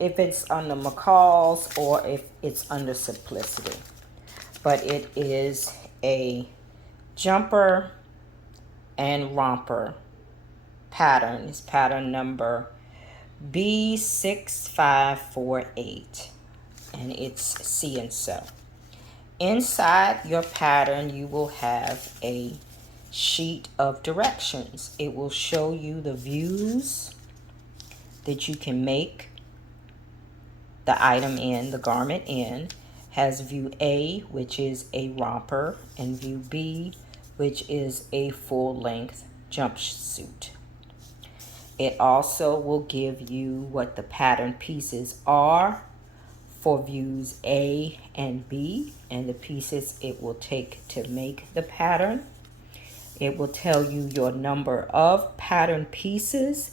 if it's under McCall's or if it's under Simplicity. But it is a jumper and romper pattern. It's pattern number B6548, and it's See and Sew. Inside your pattern, you will have a sheet of directions. It will show you the views that you can make the item in, the garment in. Has view A, which is a romper, and view B, which is a full-length jumpsuit. It also will give you what the pattern pieces are for views A and B, and the pieces it will take to make the pattern. It will tell you your number of pattern pieces.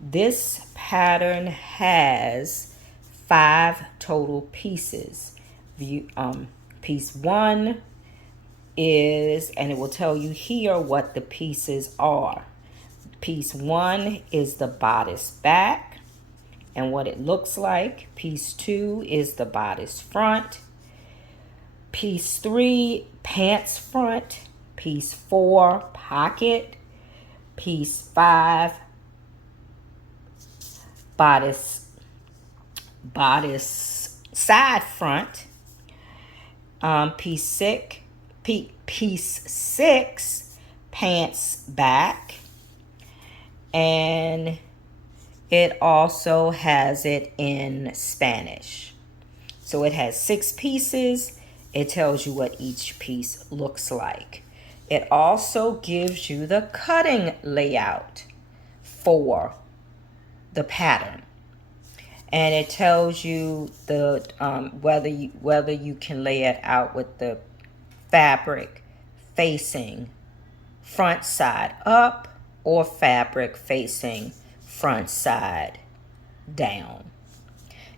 This pattern has 5 total pieces. Piece 1 is, and it will tell you here what the pieces are. Piece 1 is the bodice back and what it looks like. Piece 2 is the bodice front. Piece 3, pants front. Piece 4, pocket. Piece 5, bodice side front. Piece 6, pants back. And it also has it in Spanish. So it has 6 pieces. It tells you what each piece looks like. It also gives you the cutting layout for the pattern. And it tells you the whether you can lay it out with the fabric facing front side up or fabric facing front side down.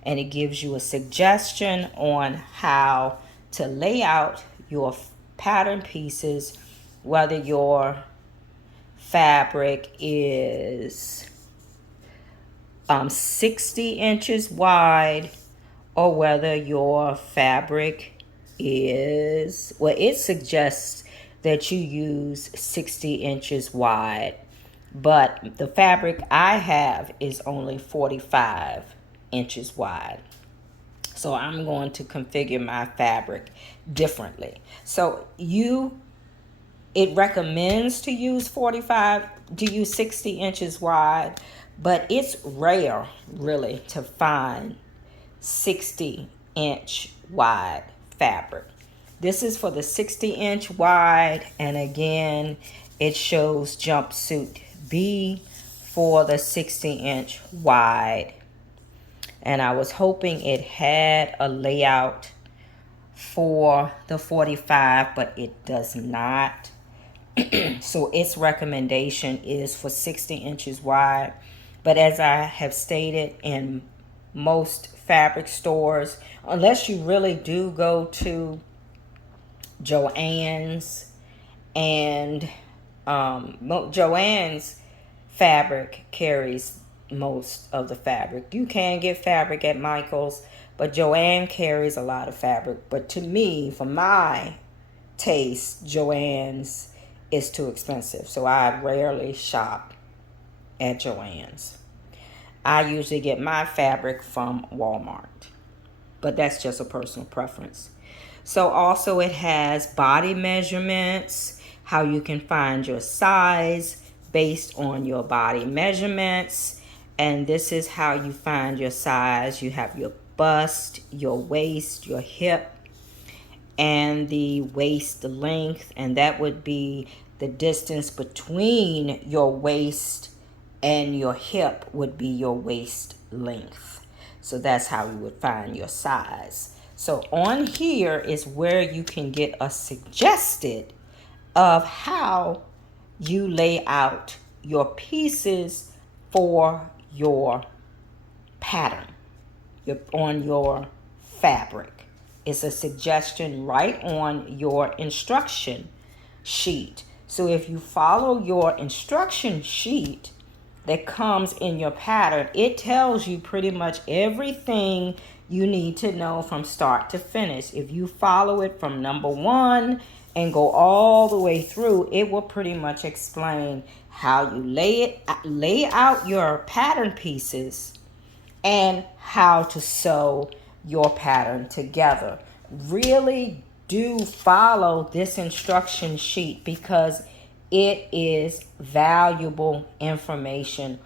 And it gives you a suggestion on how to lay out your pattern pieces, whether your fabric is 60 inches wide or whether your fabric is, well, it suggests that you use 60 inches wide, but the fabric I have is only 45 inches wide. So I'm going to configure my fabric differently. So it recommends to use 60 inches wide, but it's rare really to find 60-inch wide fabric. This is for the 60-inch wide, and again, it shows jumpsuit B for the 60-inch wide. And I was hoping it had a layout for the 45, but it does not. So its recommendation is for 60 inches wide. But as I have stated, in most fabric stores, unless you really do go to Joann's, and Joann's fabric carries most of the fabric. You can get fabric at Michael's, but Joann carries a lot of fabric. But to me, for my taste, Joann's is too expensive, so I rarely shop at Joann's. I usually get my fabric from Walmart, but that's just a personal preference. So also it has body measurements, how you can find your size based on your body measurements. And this is how you find your size. You have your bust, your waist, your hip, and the waist length. And that would be the distance between your waist and your hip would be your waist length. So that's how you would find your size. So on here is where you can get a suggested of how you lay out your pieces for your pattern, on your fabric. It's a suggestion right on your instruction sheet. So if you follow your instruction sheet, that comes in your pattern, it tells you pretty much everything you need to know from start to finish. If you follow it from number one and go all the way through, it will pretty much explain how you lay out your pattern pieces and how to sew your pattern together. Really do follow this instruction sheet because it is valuable information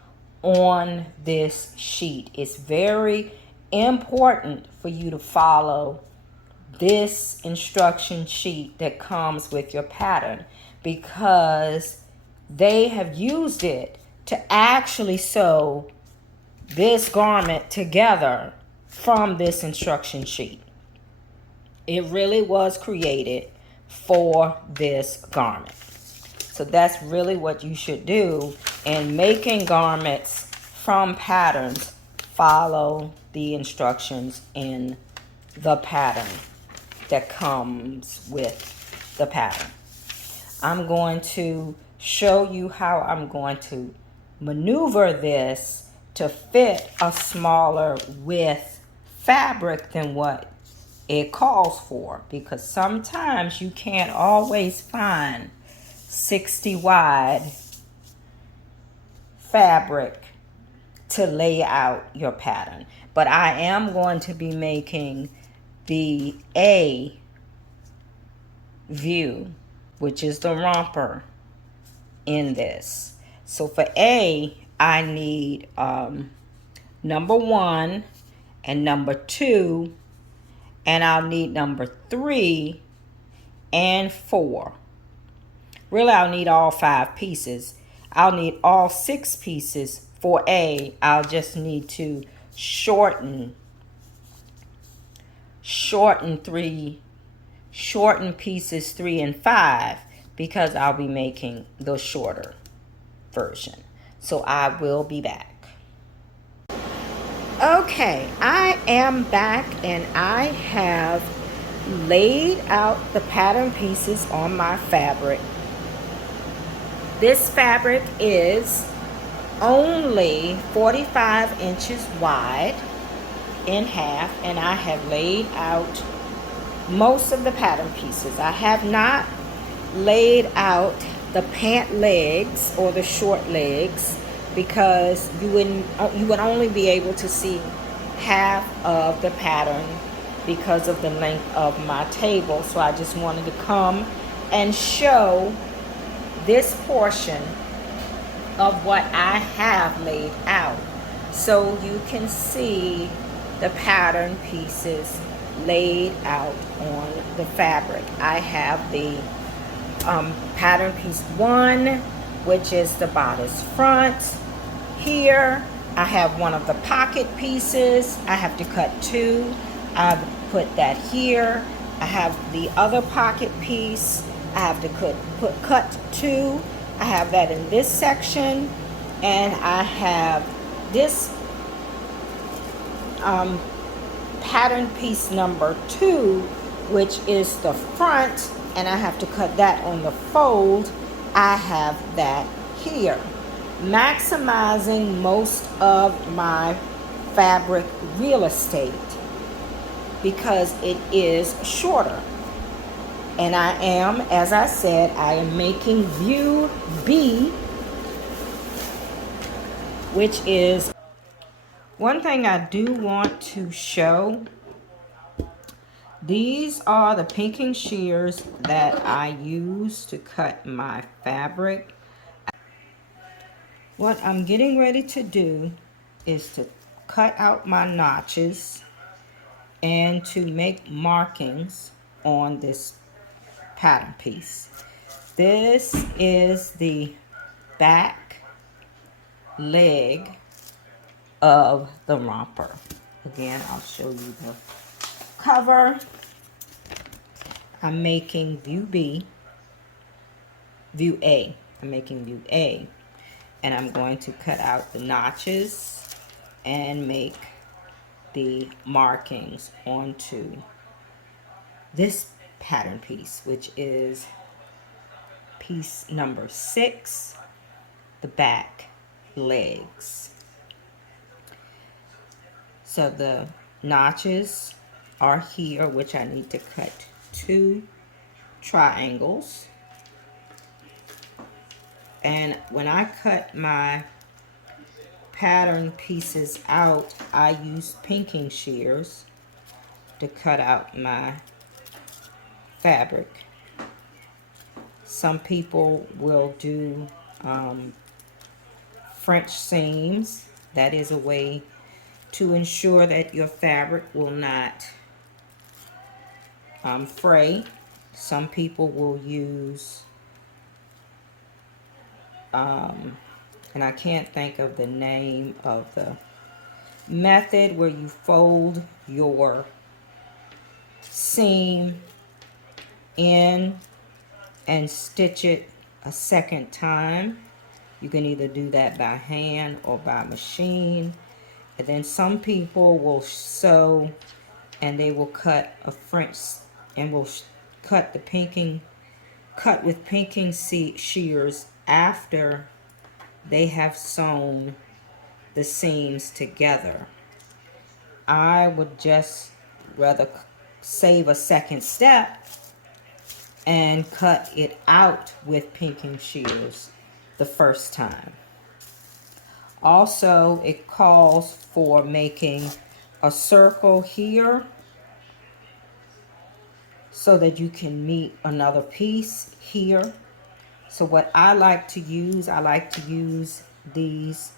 on this sheet. It's very important for you to follow this instruction sheet that comes with your pattern because they have used it to actually sew this garment together from this instruction sheet. It really was created for this garment. So that's really what you should do in making garments from patterns. Follow the instructions in the pattern that comes with the pattern. I'm going to show you how I'm going to maneuver this to fit a smaller width fabric than what it calls for, because sometimes you can't always find 60 wide fabric to lay out your pattern. But I am going to be making the A view, which is the romper in this. So for A, I need number 1 and number 2, and I'll need number 3 and 4. Really, I'll need all 5 pieces. I'll need all 6 pieces for A. I'll just need to shorten pieces 3 and 5 because I'll be making the shorter version. So I will be back. Okay, I am back and I have laid out the pattern pieces on my fabric. This fabric is only 45 inches wide in half, and I have laid out most of the pattern pieces. I have not laid out the pant legs or the short legs because you would only be able to see half of the pattern because of the length of my table. So I just wanted to come and show this portion of what I have laid out so you can see the pattern pieces laid out on the fabric. I have the pattern piece 1, which is the bodice front. Here I have one of the pocket pieces. I have to cut 2. I've put that here. I have the other pocket piece. I have to cut 2. I have that in this section, and I have this pattern piece number 2, which is the front, and I have to cut that on the fold. I have that here, maximizing most of my fabric real estate because it is shorter. And I am, as I said, I am making view B, which is one thing I do want to show. These are the pinking shears that I use to cut my fabric. What I'm getting ready to do is to cut out my notches and to make markings on this pattern piece. This is the back leg of the romper. Again, I'll show you the cover. I'm making view A. I'm making view A, and I'm going to cut out the notches and make the markings onto this pattern piece, which is piece number 6, the back legs. So the notches are here, which I need to cut 2 triangles. And when I cut my pattern pieces out, I use pinking shears to cut out my fabric. Some people will do French seams. That is a way to ensure that your fabric will not fray. Some people will use, and I can't think of the name of the method, where you fold your seam in and stitch it a second time. You can either do that by hand or by machine. And then some people will sew and they will cut a French and will cut with pinking shears after they have sewn the seams together. I would just rather save a second step and cut it out with pinking shears the first time. Also, it calls for making a circle here so that you can meet another piece here. So what I like to use these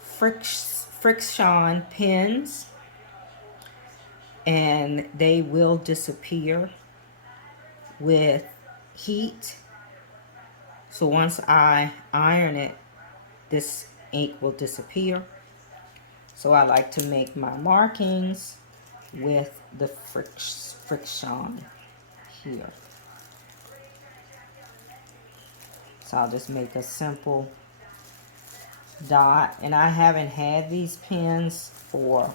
friction pins, and they will disappear with heat. So once I iron it, this ink will disappear. So I like to make my markings with the friction here. So I'll just make a simple dot, and I haven't had these pins for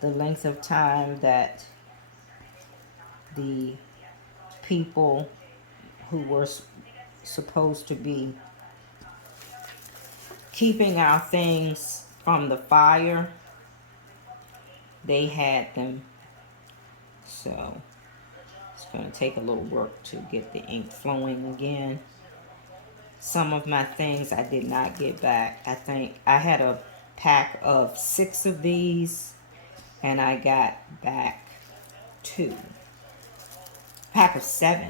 the length of time that the people who were supposed to be keeping our things from the fire, they had them. So it's going to take a little work to get the ink flowing again. Some of my things I did not get back. I think I had a pack of 6 of these, and I got back 2. Pack of 7,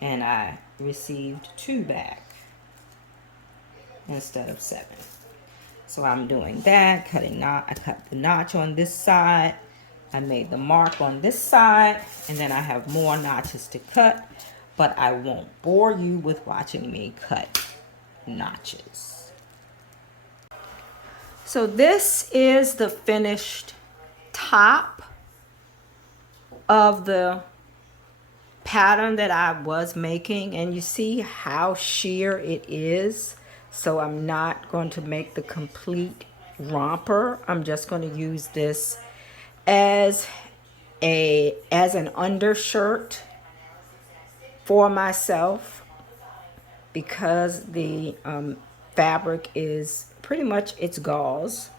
and I received 2 back instead of 7. So I'm doing that, I cut the notch on this side, I made the mark on this side, and then I have more notches to cut, but I won't bore you with watching me cut notches. So this is the finished top of the pattern that I was making, and you see how sheer it is. So I'm not going to make the complete romper. I'm just going to use this as an undershirt for myself, because the fabric is pretty much, it's gauze.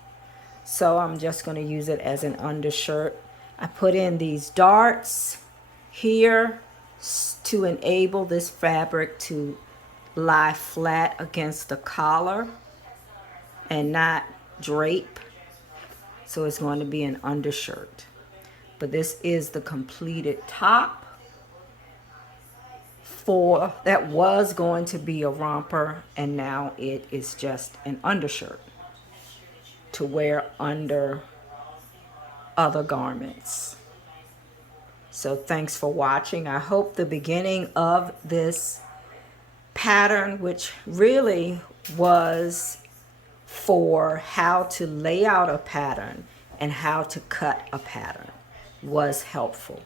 So I'm just going to use it as an undershirt. I put in these darts here to enable this fabric to lie flat against the collar and not drape. So it's going to be an undershirt. But this is the completed top that was going to be a romper, and now it is just an undershirt to wear under other garments. So thanks for watching. I hope the beginning of this pattern, which really was for how to lay out a pattern and how to cut a pattern, was helpful.